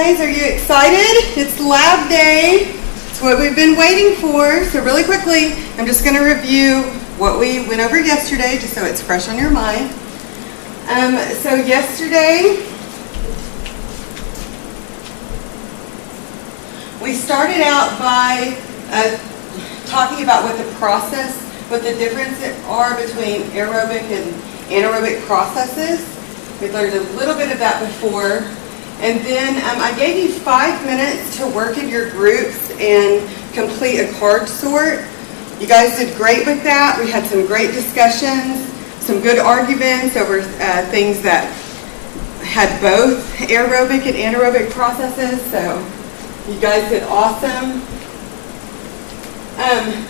guys, are you excited? It's lab day. It's what we've been waiting for. So really quickly, I'm just going to review what we went over yesterday, just so it's fresh on your mind. So yesterday, we started out by talking about what the differences are between aerobic and anaerobic processes. We learned a little bit of that before. And then I gave you 5 minutes to work in your groups and complete a card sort. You guys did great with that. We had some great discussions, some good arguments over things that had both aerobic and anaerobic processes. So you guys did awesome.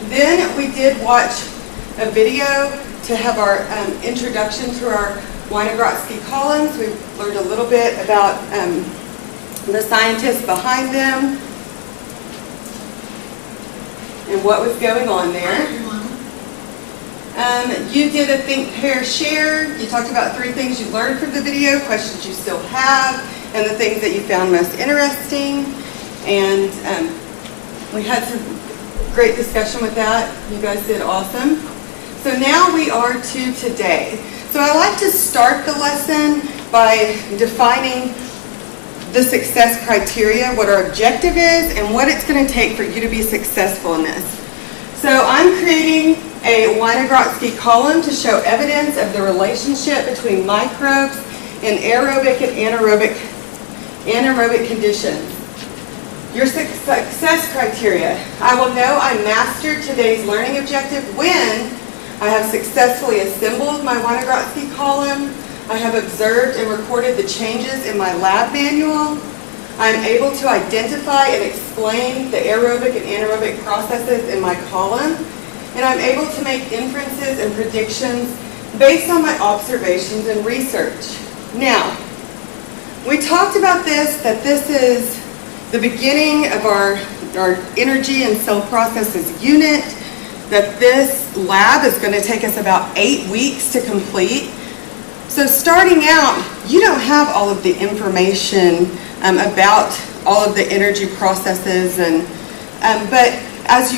Then we did watch a video to have our introduction to our Winogradsky columns. We learned a little bit about the scientists behind them and what was going on there. You did a think, pair, share. You talked about 3 things you learned from the video, questions you still have, and the things that you found most interesting. And we had some great discussion with that. You guys did awesome. So now we are to today. So I like to start the lesson by defining the success criteria, what our objective is, and what it's going to take for you to be successful in this. So I'm creating a Winogradsky column to show evidence of the relationship between microbes in aerobic and anaerobic conditions. Your success criteria. I will know I mastered today's learning objective when I have successfully assembled my Winogradsky column. I have observed and recorded the changes in my lab manual. I am able to identify and explain the aerobic and anaerobic processes in my column. And I'm able to make inferences and predictions based on my observations and research. Now, we talked about this, that this is the beginning of our energy and cell processes unit, that this lab is going to take us about 8 weeks to complete. So starting out, you don't have all of the information about all of the energy processes, but as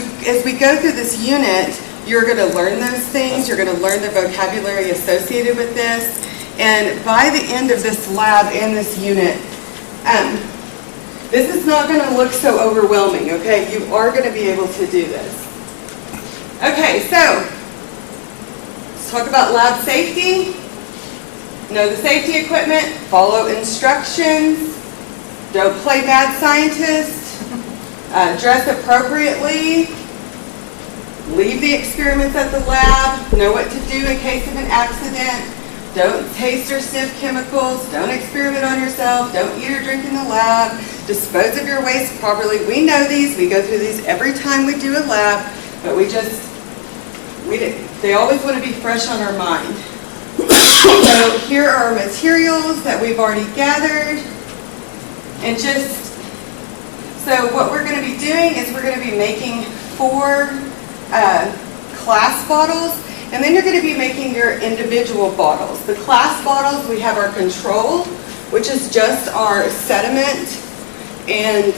we go through this unit, you're going to learn those things. You're going to learn the vocabulary associated with this, and by the end of this lab and this unit, this is not going to look so overwhelming. Okay, you are going to be able to do this. Okay, so let's talk about lab safety. Know the safety equipment, follow instructions, don't play bad scientist, dress appropriately, leave the experiments at the lab, know what to do in case of an accident, don't taste or sniff chemicals, don't experiment on yourself, don't eat or drink in the lab, dispose of your waste properly. We know these, we go through these every time we do a lab, but they always want to be fresh on our mind. So here are our materials that we've already gathered. And so what we're going to be doing is we're going to be making 4 class bottles, and then you're going to be making your individual bottles. The class bottles, we have our control, which is just our sediment and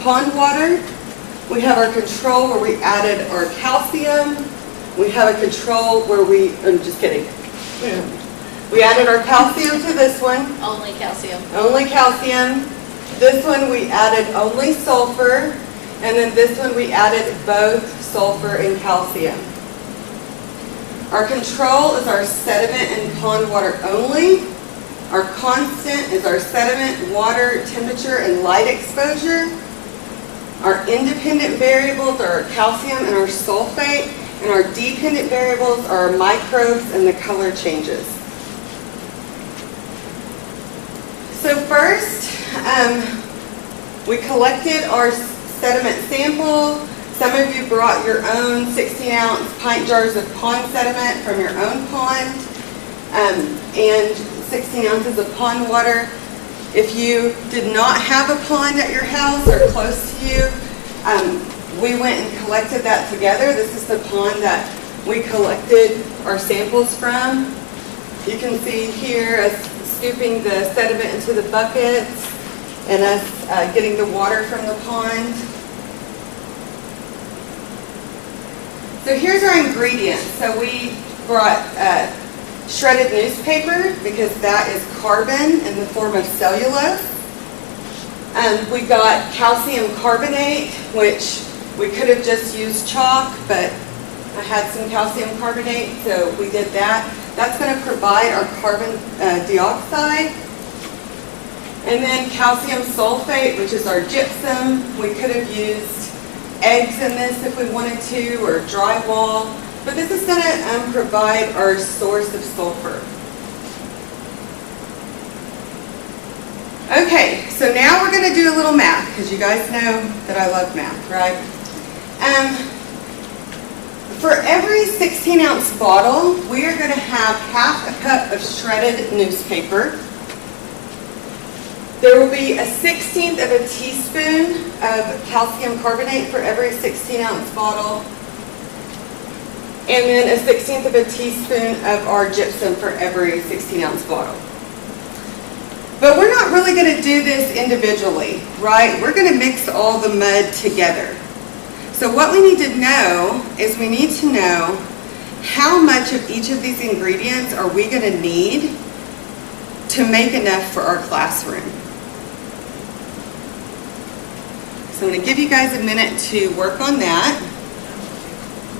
pond water. We have our control where we added our calcium. We have a control where I'm just kidding. We added our calcium to this one. Only calcium. Only calcium. This one we added only sulfur. And then this one we added both sulfur and calcium. Our control is our sediment and pond water only. Our constant is our sediment, water, temperature, and light exposure. Our independent variables are our calcium and our sulfate, and our dependent variables are our microbes and the color changes. So first, we collected our sediment sample. Some of you brought your own 16-ounce pint jars of pond sediment from your own pond, and 16 ounces of pond water. If you did not have a pond at your house or close to you, we went and collected that together. This is the pond that we collected our samples from. You can see here us scooping the sediment into the buckets and us getting the water from the pond. So here's our ingredients. So we brought shredded newspaper because that is carbon in the form of cellulose. We got calcium carbonate, which we could have just used chalk, but I had some calcium carbonate, so we did that. That's going to provide our carbon dioxide. And then calcium sulfate, which is our gypsum. We could have used eggs in this if we wanted to, or drywall. But this is going to provide our source of sulfur. Okay, so now we're going to do a little math, because you guys know that I love math, right? For every 16-ounce bottle, we are going to have half a cup of shredded newspaper. There will be a 1/16 of a teaspoon of calcium carbonate for every 16-ounce bottle. And then a 1/16 of a teaspoon of our gypsum for every 16-ounce bottle. But we're not really going to do this individually, right? We're going to mix all the mud together. So what we need to know is we need to know how much of each of these ingredients are we going to need to make enough for our classroom. So I'm going to give you guys a minute to work on that.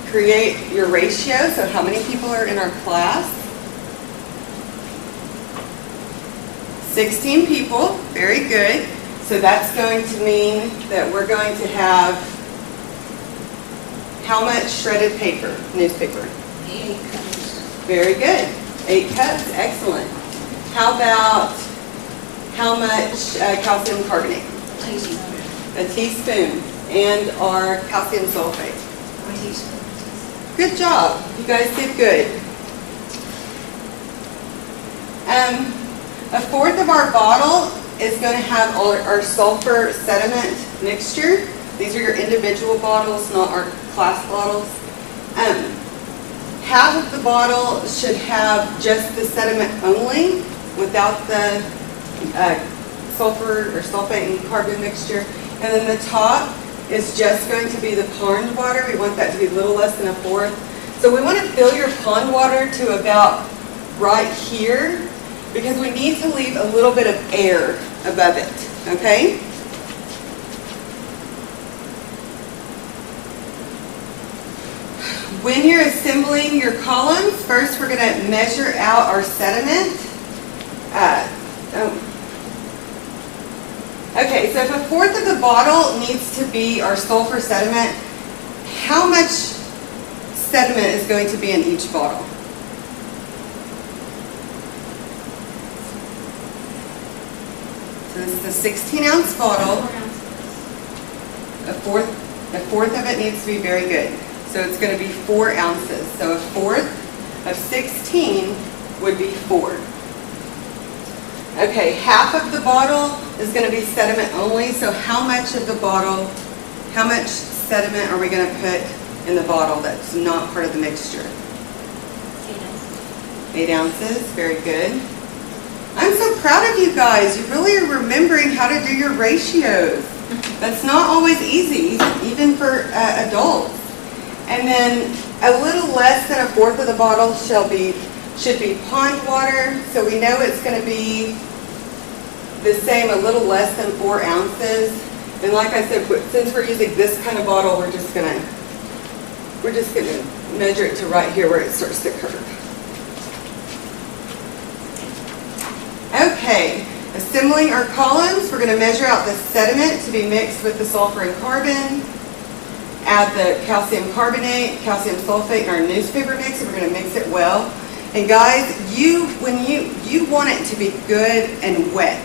Create your ratio, so how many people are in our class? 16 people, very good. So that's going to mean that we're going to have how much shredded paper, newspaper? 8 cups. Very good. 8 cups, excellent. How about how much calcium carbonate? A teaspoon. A teaspoon. And our calcium sulfate? 1 teaspoon. Good job. You guys did good. A fourth of our bottle is going to have all our sulfur sediment mixture. These are your individual bottles, not our class bottles. Half of the bottle should have just the sediment only, without the sulfur or sulfate and carbon mixture. And then the top is just going to be the pond water. We want that to be a little less than a fourth. So we want to fill your pond water to about right here, because we need to leave a little bit of air above it, okay? When you're assembling your columns, first we're going to measure out our sediment. Okay, so if a fourth of the bottle needs to be our sulfur sediment, how much sediment is going to be in each bottle? So this is a 16-ounce bottle. 4 ounces. A fourth of it needs to be very good. So it's going to be 4 ounces. So a fourth of 16 would be 4. Okay, half of the bottle is going to be sediment only. So how much of the bottle, how much sediment are we going to put in the bottle that's not part of the mixture? 8 ounces. 8 ounces, very good. I'm so proud of you guys. You really are remembering how to do your ratios. That's not always easy, even for adults. And then a little less than a fourth of the bottle should be pond water. So we know it's going to be the same, a little less than 4 ounces. And like I said, since we're using this kind of bottle, we're just going to measure it to right here where it starts to curve. Okay, assembling our columns, we're going to measure out the sediment to be mixed with the sulfur and carbon. Add the calcium carbonate, calcium sulfate in our newspaper mix, and we're going to mix it well. And guys, when you want it to be good and wet.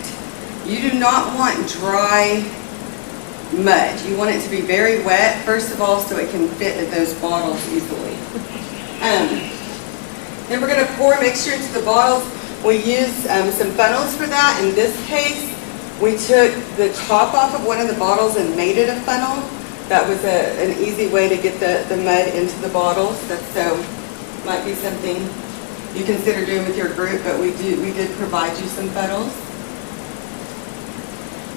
You do not want dry mud. You want it to be very wet, first of all, so it can fit in those bottles easily. Then we're going to pour mixture into the bottles. We use some funnels for that. In this case, we took the top off of one of the bottles and made it a funnel. That was an easy way to get the mud into the bottles. So might be something you consider doing with your group, but we did provide you some funnels.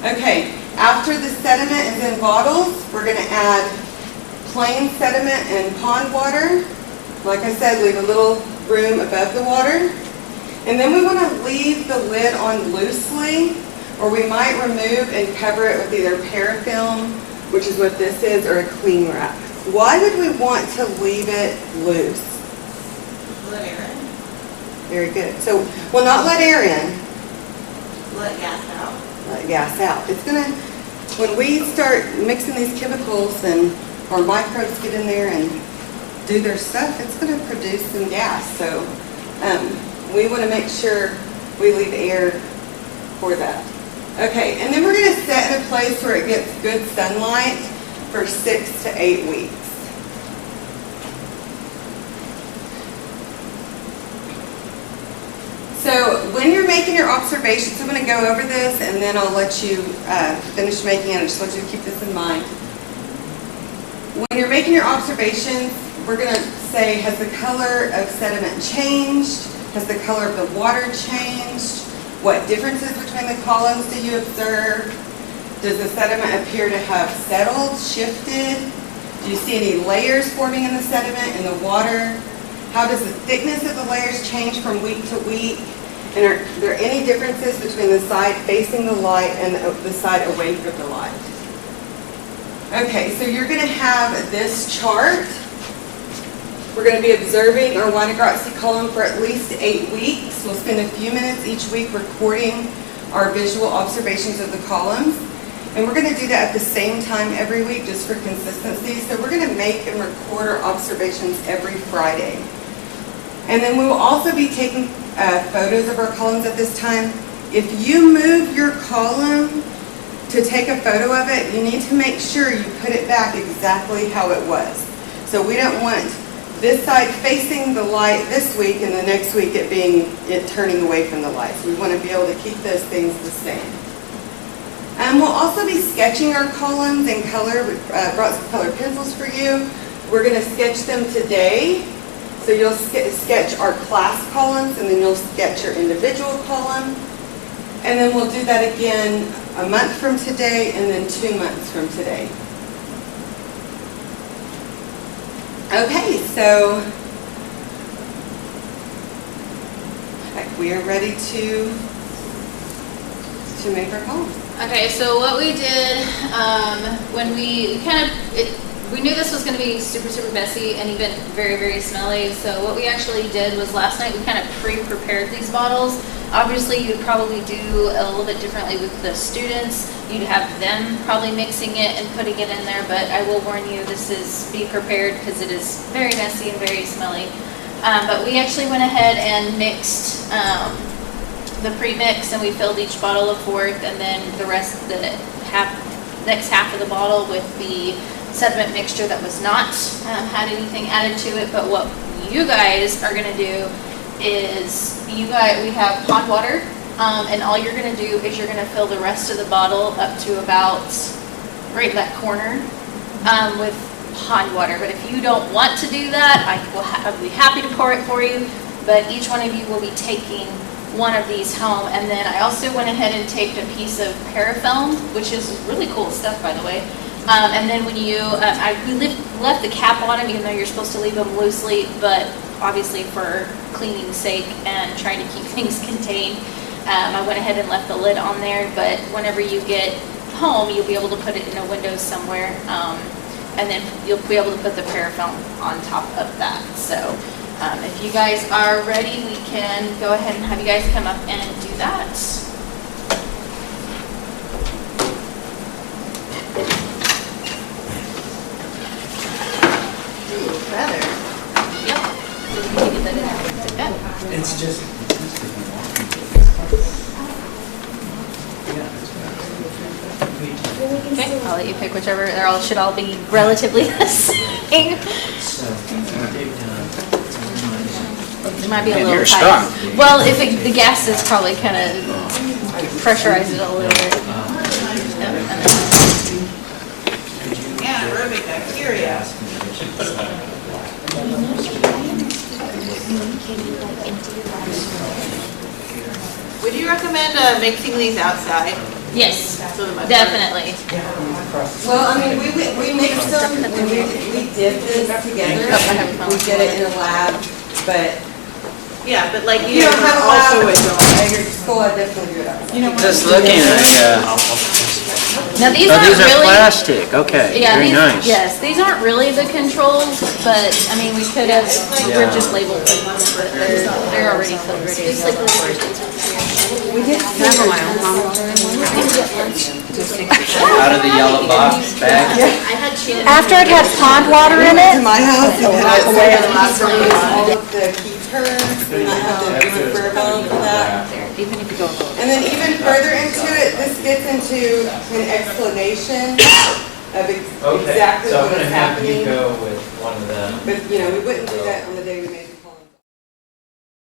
Okay, after the sediment is in bottles, we're going to add plain sediment and pond water. Like I said, leave a little room above the water. And then we want to leave the lid on loosely, or we might remove and cover it with either parafilm, which is what this is, or a cling wrap. Why would we want to leave it loose? Let air in. Very good. So we'll not let air in, Let gas out. let gas out. It's going to, when we start mixing these chemicals and our microbes get in there and do their stuff, it's going to produce some gas. So we want to make sure we leave air for that. Okay, and then we're going to set in a place where it gets good sunlight for 6 to 8 weeks. So when you're making your observations, I'm going to go over this and then I'll let you finish making it. I just want you to keep this in mind. When you're making your observations, we're going to say, has the color of sediment changed? Has the color of the water changed? What differences between the columns do you observe? Does the sediment appear to have settled, shifted? Do you see any layers forming in the sediment, in the water? How does the thickness of the layers change from week to week? And are there any differences between the side facing the light and the side away from the light? Okay, so you're going to have this chart. We're going to be observing our Winogradsky column for at least 8 weeks. We'll spend a few minutes each week recording our visual observations of the columns. And we're going to do that at the same time every week just for consistency. So we're going to make and record our observations every Friday. And then we will also be taking photos of our columns at this time. If you move your column to take a photo of it, you need to make sure you put it back exactly how it was. So we don't want this side facing the light this week and the next week it turning away from the light. So we want to be able to keep those things the same. We'll also be sketching our columns in color. We brought some colored pencils for you. We're going to sketch them today. So you'll sketch our class columns and then you'll sketch your individual column. And then we'll do that again a month from today and then 2 months from today. Okay, so we are ready to make our columns. Okay, so what we did when we knew this was going to be super, super messy and even very, very smelly. So what we actually did was last night we kind of pre-prepared these bottles. Obviously, you'd probably do a little bit differently with the students. You'd have them probably mixing it and putting it in there, but I will warn you, this is be prepared because it is very messy and very smelly. But we actually went ahead and mixed the pre-mix, and we filled each bottle of 4th, and then the rest, next half of the bottle with the sediment mixture that was not had anything added to it. But what you guys are going to do is we have pond water, and all you're going to do is you're going to fill the rest of the bottle up to about right in that corner with pond water. But if you don't want to do that, I'll be happy to pour it for you, but each one of you will be taking one of these home. And then I also went ahead and taped a piece of parafilm, which is really cool stuff, by the way. And then when we left the cap on them, even though you're supposed to leave them loosely, but obviously for cleaning's sake and trying to keep things contained, I went ahead and left the lid on there. But whenever you get home, you'll be able to put it in a window somewhere, and then you'll be able to put the parafilm on top of that. So if you guys are ready, we can go ahead and have you guys come up and do that. Better. Yep. So you can get that in there. Okay. It's just. Okay, I'll let you pick whichever. Should all be relatively the same. It might be a little You're tight. strong. Well, the gases probably kind of pressurize it a little bit. Anaerobic bacteria. Would you recommend mixing these outside? Yes, definitely. Well, I mean, we mixed them, and we did this together. Oh, I have a phone. We did it in a lab, but Yeah, but like if you you don't have a lab also at your school, I definitely do it outside. Just looking at, Now, these oh, aren't these are really. plastic, okay, Yeah, very these, nice. yes, these aren't really the controls, but, I mean, we could have, we're just labeled them, but they're already filled ready. These like We did. Out of the yellow box bag. After it had pond water in To it, my house, you had all of the key terms, and I have the referral for that. And then even further into it, this gets into an explanation of exactly what is happening. go with one of them. But, you know, we wouldn't do that on the day we made